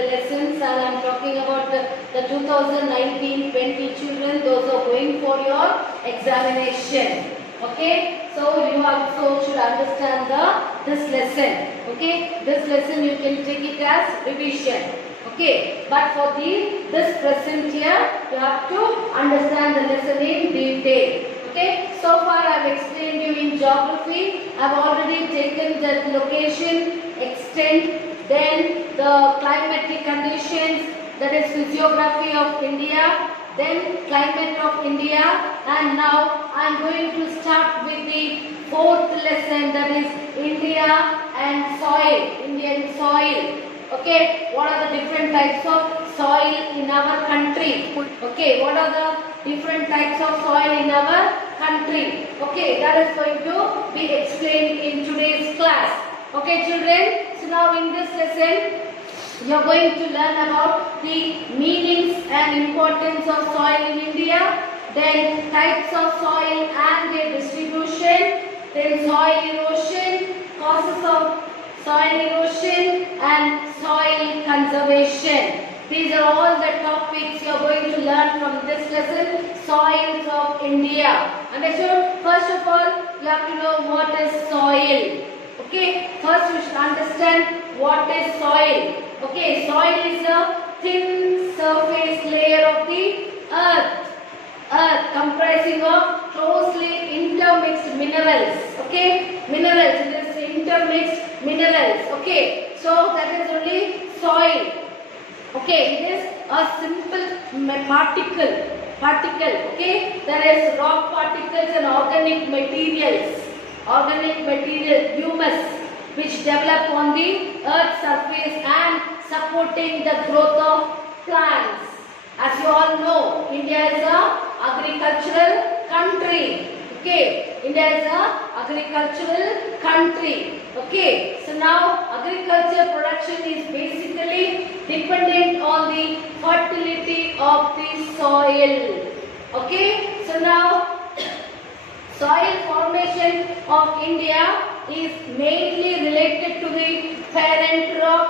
the lessons, and I am talking about the 2019-20 children, those are going for your examination. Okay, so you also should understand this lesson. Okay, this lesson you can take it as revision. Okay, but for this present here, you have to understand the lesson in detail. Okay, so far I have explained you in geography. I have already taken the location, extent, then the climatic conditions, that is physiography of India, then climate of India, and now I am going to start with the fourth lesson, that is India and soil, Indian soil. Okay, what are the different types of soil in our country? Okay, what are the different types of soil in our country? Okay, that is going to be explained in today's class. Okay, children, so now in this lesson, you are going to learn about the meanings and importance of soil in India, then types of soil and their distribution, then soil erosion, causes of soil erosion and soil conservation. These are all the topics you are going to learn from this lesson, soils of India. Understood? First of all, you have to know what is soil. Okay, first you should understand what is soil. Okay, soil is a thin surface layer of the earth comprising of closely intermixed minerals. Okay, minerals, it is intermixed minerals. Okay, so that is only soil. Okay, it is a simple particle. Okay, there is rock particles and organic materials, humus, which develop on the earth's surface and supporting the growth of plants. As you all know, India is a agricultural country. Okay, India is a agricultural country. Okay, so now agriculture production is basically dependent on the fertility of the soil. Okay, so now soil formation of India is mainly related to the parent rock,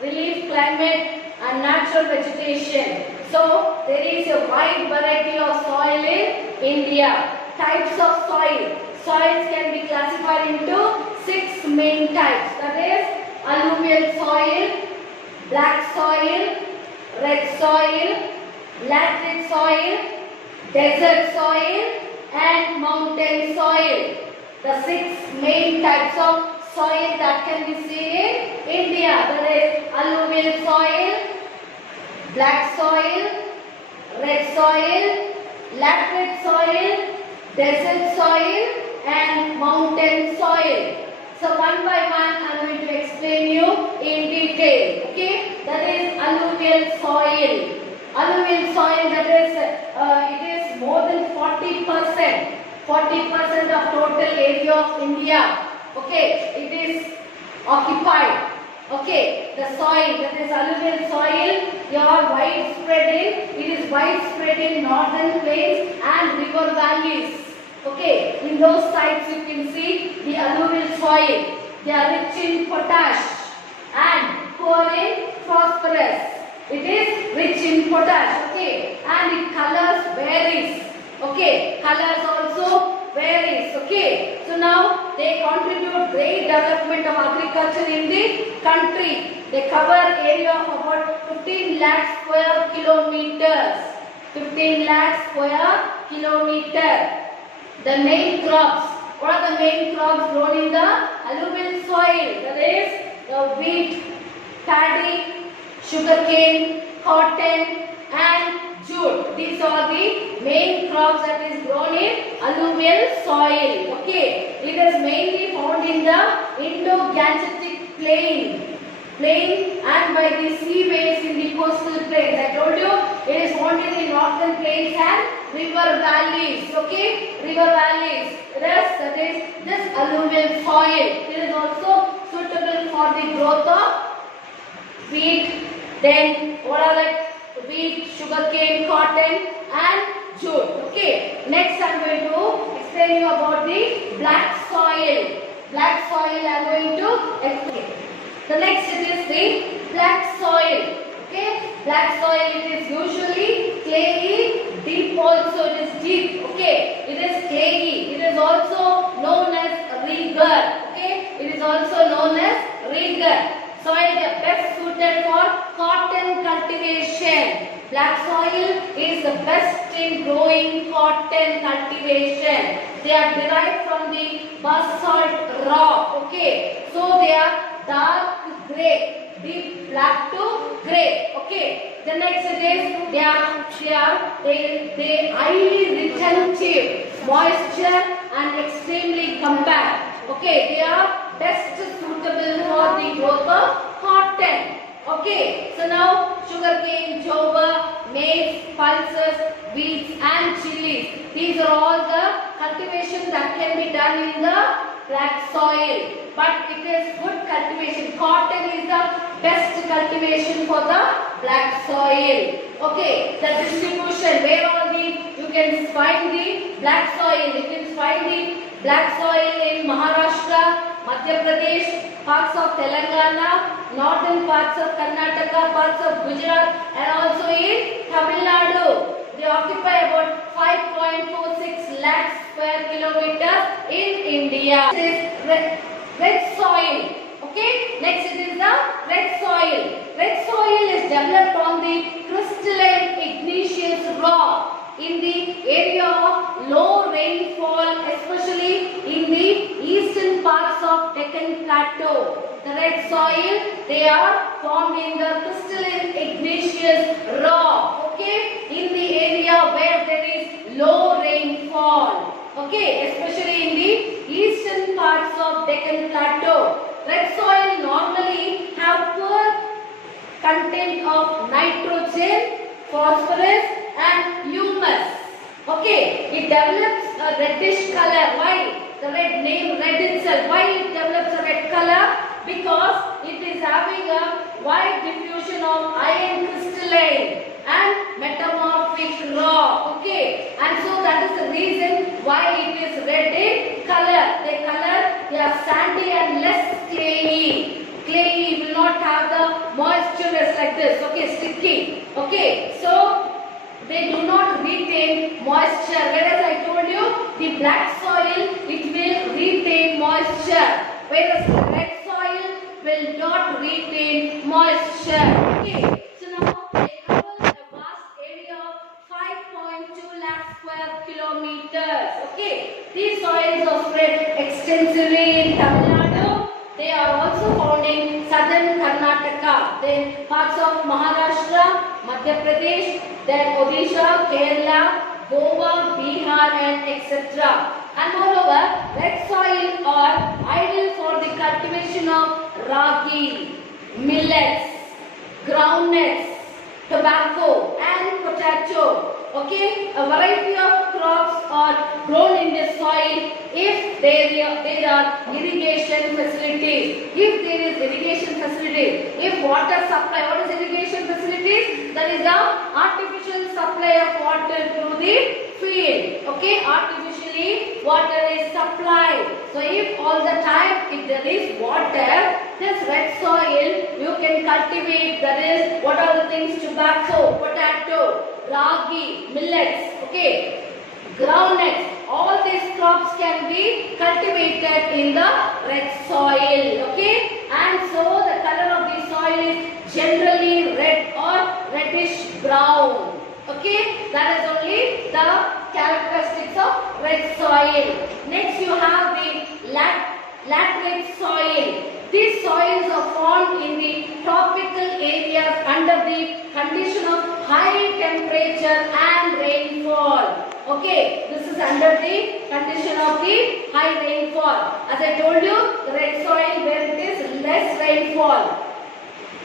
relief climate and natural vegetation. So there is a wide variety of soil in India. Types of soil. Soils can be classified into 6 main types. That is alluvial soil, black soil, red soil, laterite soil, desert soil and mountain soil. The 6 main types of soil that can be seen in India. That is alluvial soil, black soil, red soil, laterite soil, desert soil and mountain soil. So one by one I am going to explain you in detail. Okay, that is alluvial soil. Alluvial soil, that is it is more than 40% of total area of India. Okay, it is occupied. Okay, the soil, that is alluvial soil, it is widespread in northern plains and river valleys. Okay, in those sites you can see the alluvial soil. They are rich in potash and poor in phosphorus. It is rich in potash. Okay, and its colors varies. Okay, colors also varies. Okay, so now they contribute great development of agriculture in the country. They cover area of about 15 lakh square kilometers. 15 lakh square kilometer. The main crops. What are the main crops grown in the alluvial soil? That is wheat, paddy, sugarcane, cotton and jute. These are the main crops that is grown in alluvial soil. Okay, it is mainly found in the Indo-Gangetic plain and by the seaways in the coastal plains. I told you it is found in the northern plains and river valleys. Okay, river valleys. That is this alluvial soil. It is also suitable for the growth of wheat. Then what are like wheat, sugarcane, cotton and jute. Okay, next I am going to explain you about the black soil. Black soil I am going to explain. The next it is the black soil. Black soil, it is usually clayey, deep also, it is deep, okay. It is clayey. It is also known as rigor, okay. It is also known as rigor. Soil best suited for cotton cultivation. Black soil is the best in growing cotton cultivation. They are derived from the basalt rock, okay. So they are dark grey, deep black to grey, okay. The next it is they highly retentive, moisture and extremely compact, okay. They are best suitable for the growth of cotton. Okay, so now sugarcane, jowar, maize, pulses, wheats and chilies. These are all the cultivation that can be done in the black soil. But it is good cultivation. Cotton is the best cultivation for the black soil. Okay, the distribution, where all you can find the black soil. You can find the black soil in Maharashtra, Madhya Pradesh, parts of Telangana, northern parts of Karnataka, parts of Gujarat and also in Tamil Nadu. They occupy about 5.46 lakh square kilometers in India. This is red soil. Okay, next it is the red soil. Red soil is developed on the crystalline igneous rock in the area of low rainfall, especially in the eastern parts of Deccan Plateau. The red soil, they are formed in the crystalline igneous rock, okay, in the area where there is low rainfall, okay, especially in the eastern parts of Deccan Plateau. Red soil normally have poor content of nitrogen, phosphorus and humus. Okay, it develops a reddish color. Why? The red name red itself. Why it develops a red color? Because it is having a wide diffusion of iron crystalline and metamorphic rock. Okay, and so that is the reason why it is red in color. They are sandy and less clayey. Clayey will not have the moisture like this. Okay, sticky. Okay, so they do not retain moisture. Whereas I told you the black soil, it will retain moisture. Whereas the red soil will not retain moisture. Okay. So now they cover a vast area of 5.2 lakh square kilometers. Okay. These soils are spread extensively in Tamil Nadu. They are also found in southern Karnataka, then parts of Maharashtra, Madhya Pradesh, then Odisha, Kerala, Goa, Bihar and etc. And moreover, red soil are ideal for the cultivation of ragi, millets, groundnuts, tobacco and potato. Okay, a variety of crops are grown in the soil if there are irrigation facilities. If there is irrigation facilities, if water supply, what is irrigation facilities? That is the artificial supply of water through the field. Okay, artificially water is supplied. So if all the time if there is water, this red soil you can cultivate. That is, what are the things? Tobacco, potato, ragi, millets, okay, groundnuts. All these crops can be cultivated in the red soil, okay. And so the color of the soil is generally red or reddish brown, okay. That is only the characteristics of red soil. Next you have the laterite soil. These soils are formed in the tropical areas under the condition of high temperature and rainfall. Okay, this is under the condition of the high rainfall. As I told you, the red soil where it is less rainfall.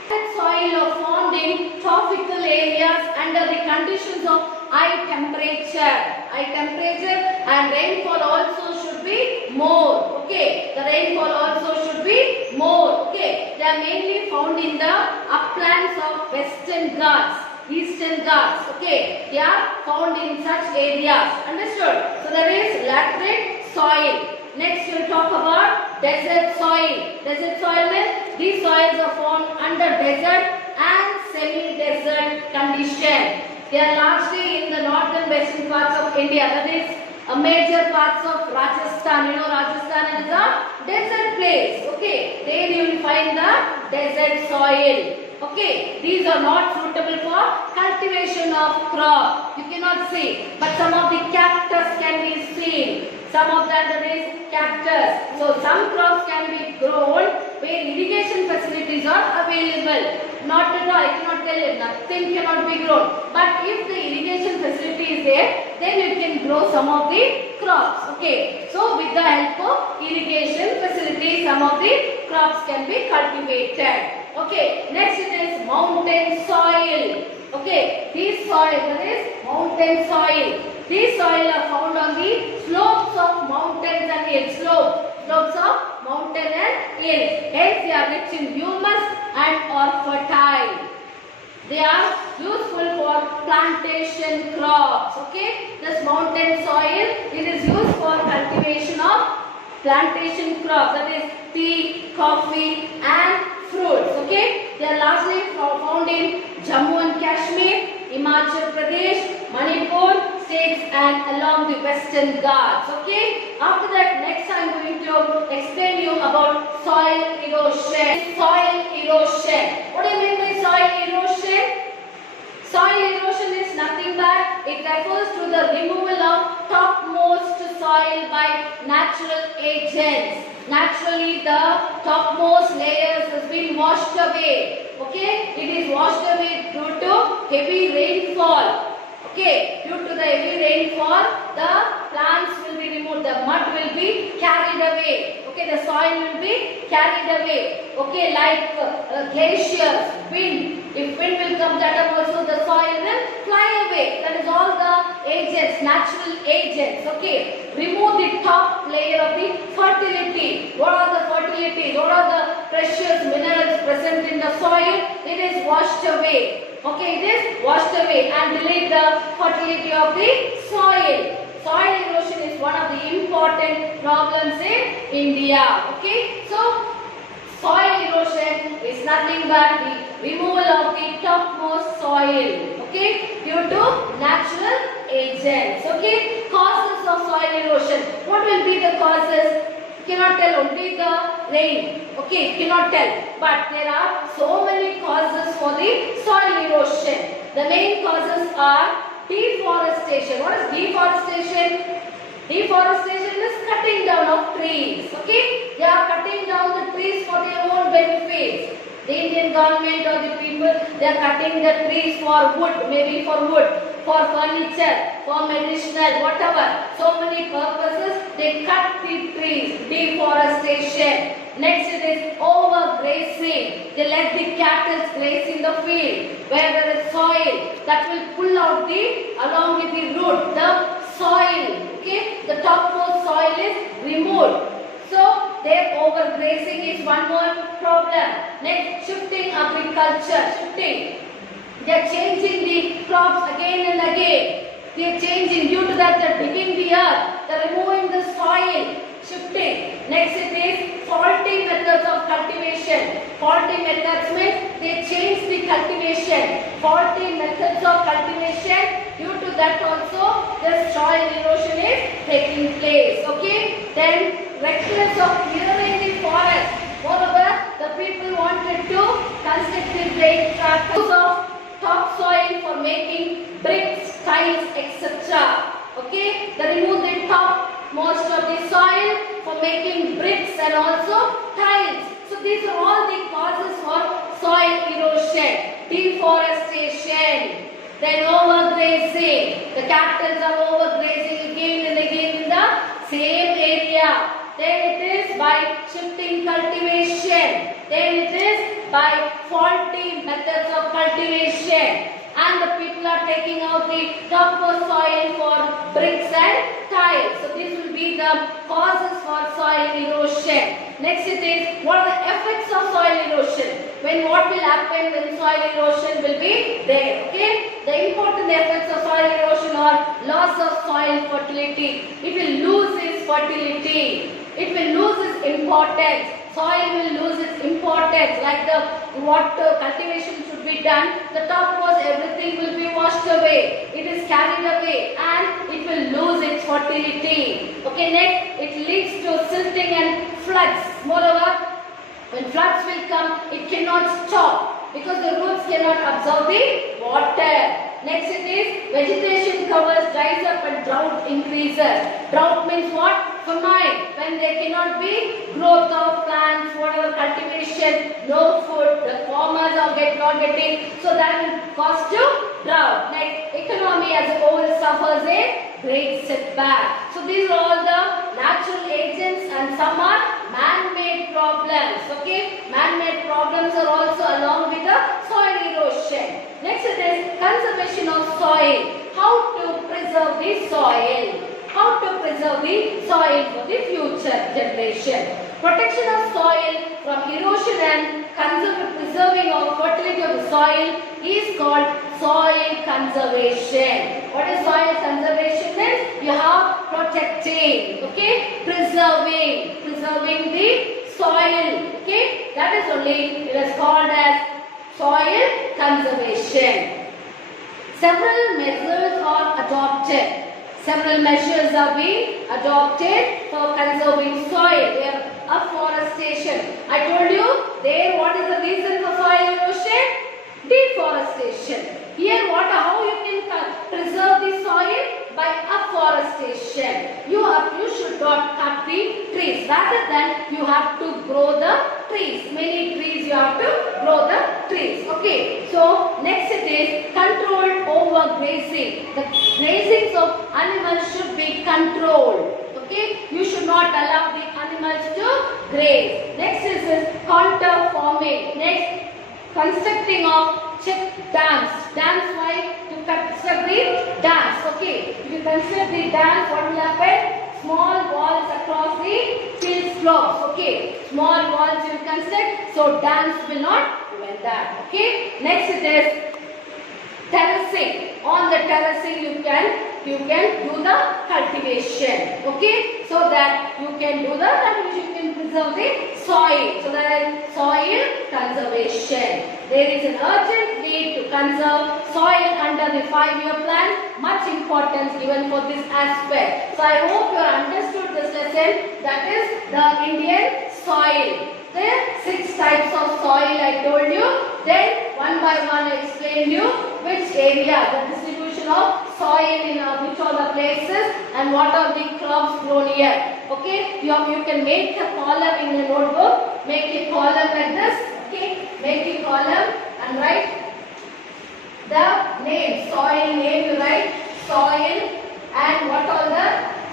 Red soil are formed in tropical areas under the conditions of high temperature. High temperature and rainfall also should be more. Okay, the rainfall also should be more. Okay, they are mainly found in the uplands of Western Ghats, Eastern Ghats. Okay, they are found in such areas. Understood? So there is laterite soil. Next we will talk about desert soil. Desert soil means these soils are formed under desert and semi-desert distribution. They are largely in the northern western parts of India. That is a major parts of Rajasthan. You know Rajasthan is a desert place. Okay, there you will find the desert soil. Okay, these are not suitable for cultivation of crop. You cannot see, but some of the cactus can be seen. Some of that is cactus. So some crops can be grown where irrigation facilities are available. Not at all, I cannot tell you, nothing cannot be grown. But if the irrigation facility is there, then you can grow some of the crops. Okay, so with the help of irrigation facilities, some of the crops can be cultivated. Okay, next it is mountain soil. Okay, this soil, that is mountain soil. These soil are found on the slopes of mountains and hills. Slopes of mountain and hills. Hence they are rich in humus and are fertile. They are useful for plantation crops. Okay, this mountain soil, it is used for cultivation of plantation crops. That is tea, coffee and fruits. Okay, they are largely found in Jammu and Kashmir, Himachal Pradesh, Manipur states and along the Western Ghats. Okay, after that next I am going to explain you about soil erosion. Soil erosion. What do you mean by soil erosion? Soil erosion is nothing but it refers to the removal of topmost soil by natural agents. Naturally the topmost layers has been washed away. Okay, it is washed away due to heavy rainfall. Okay, due to the heavy rainfall, the plants will be removed, the mud will be carried away. Okay, the soil will be carried away. Okay, like glaciers, wind. If wind will come, that time also the soil will fly away. That is all the agents, natural agents. Okay, remove the top layer of the fertility. What are the fertilities? What are the precious minerals present in the soil? It is washed away. Okay, it is washed away and delete the fertility of the soil. Soil erosion is one of the important problems in India. Okay, so soil erosion is nothing but the removal of the topmost soil. Okay, due to natural agents. Okay, causes of soil erosion. What will be the causes? Cannot tell, only the rain. Okay, cannot tell. But there are so many causes for the soil erosion. The main causes are deforestation. What is deforestation? Deforestation is cutting down of trees. Okay, they are cutting down the trees for their own benefits. The Indian government or the people, they are cutting the trees for wood, maybe for wood, for furniture, for medicinal, whatever. So many purposes, they cut the trees. Deforestation. Next it is overgrazing. They let the cattle graze in the field where there is soil that will pull out the, along with the root, the soil. Okay, the topmost soil is removed. So their overgrazing is one more problem. Next, shifting agriculture. Shifting. They are changing the crops again and again. They are changing, due to that they are digging the earth, they are removing the soil, shifting. Next it is faulty methods of cultivation. Faulty methods means they change the cultivation. Faulty methods of cultivation, due to that also the soil erosion is taking place. Okay. Then reckless of clearing the forest. Moreover, the people wanted to construct the great tractors of topsoil for making bricks, tiles, etc. Okay, they remove the top most of the soil for making bricks and also tiles. So these are all the causes for soil erosion. Deforestation, then overgrazing. The cattle are overgrazing again and again in the same area. Then it is by shifting cultivation. Then it is by faulty methods of cultivation. And the people are taking out the topmost soil for bricks and tiles. So these will be the causes for soil erosion. Next it is, what are the effects of soil erosion? What will happen when soil erosion will be there? Okay. The important effects of soil erosion are loss of soil fertility. It will lose its fertility. It will lose its importance. Soil will lose its importance. Like the water cultivation should should be done. The topmost everything will be washed away. It is carried away and it will lose its fertility. Okay, next it leads to silting and floods. Moreover, when floods will come, it cannot stop because the roots cannot absorb the water. Next it is vegetation covers, dries up and drought increases. Drought means what? Famine. When there cannot be growth of plants, whatever cultivation, no food, the farmers are not getting, so that will cause to drought. Next, economy as a whole suffers a great setback. So these are all the natural agents and some are man-made problems. Okay, man-made problems are also along with the soil erosion. Next it is conservation of soil. How to preserve the soil? How to preserve the soil for the future generation? Protection of soil from erosion and preserving of fertility of the soil is called soil conservation. What is soil conservation means? You have protecting, okay, preserving the soil, okay, that is only it is called as soil conservation. Several measures are adopted. Several measures are being adopted for conserving soil. They are afforestation. I told you there what is the reason for soil erosion? Deforestation. Here how you can preserve the soil? By afforestation. You should not cut the trees. Rather than you have to grow the trees. Many trees you have to grow the trees. Okay. So next it is controlled overgrazing. The grazings of animals should be controlled. Okay. You should not allow the animals to graze. Next is contour farming. Next, constructing of check dams. Dams, why? To construct the dams. Okay. If you construct the dams, what will happen? Small walls across the field slopes. Okay. Small walls you construct, so dams will not prevent that. Okay. Next it is terracing. On the terracing you can do the cultivation. Okay. So that you can do you can preserve the soil. So that is soil conservation. There is an urgent need to conserve soil under the 5-year plan. Much importance given for this aspect. So I hope you have understood this lesson. That is the Indian soil. There are 6 types of soil I told you. Then one by one I explained you which area, the distribution of soil in which are the places and what are the crops grown here. Okay, you can make a column in the notebook. Make a column like this. Okay, make a column and write the name, soil name. You write soil and what all the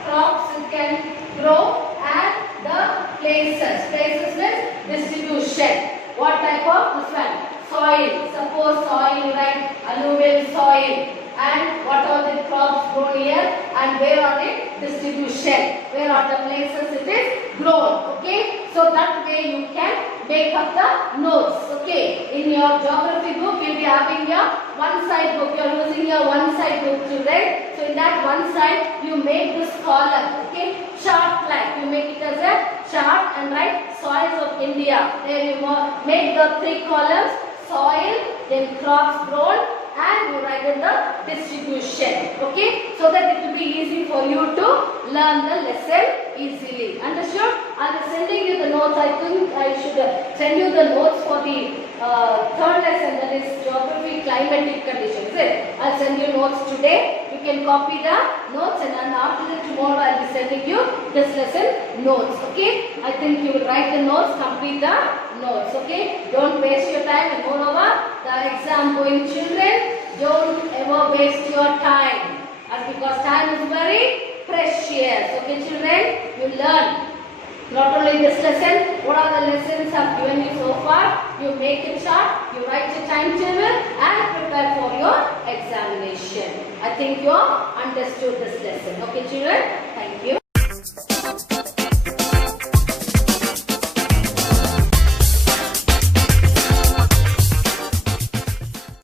crops you can grow and the places. Places means distribution. What type of this one? Soil. Suppose soil, you write alluvial soil. And what are the crops grown here and where are the distribution? Where are the places it is grown? Okay. So that way you can make up the notes. Okay. In your geography book, you will be having your one side book. You are using your one side book children. So in that one side, you make this column. Okay. Chart like. You make it as a chart and write soils of India. There you make the 3 columns. Soil, then crops grown, and you write in the distribution. Okay, so that it will be easy for you to learn the lesson easily. Understood? I will sending you the notes. I think I should send you the notes for the 3rd lesson, that is geography climatic conditions. I'll send you notes today. You can copy the notes and then after that tomorrow I'll be sending you this lesson notes. Okay, I think you will write the notes, complete the notes. Okay, don't waste your time, and moreover the exam going children, don't ever waste your time, as because time is very precious. Okay children, you learn not only this lesson, what are the lessons I've given you so far. You make a chart, you write your timetable and prepare for your examination. I think you understood this lesson. Okay children, thank you.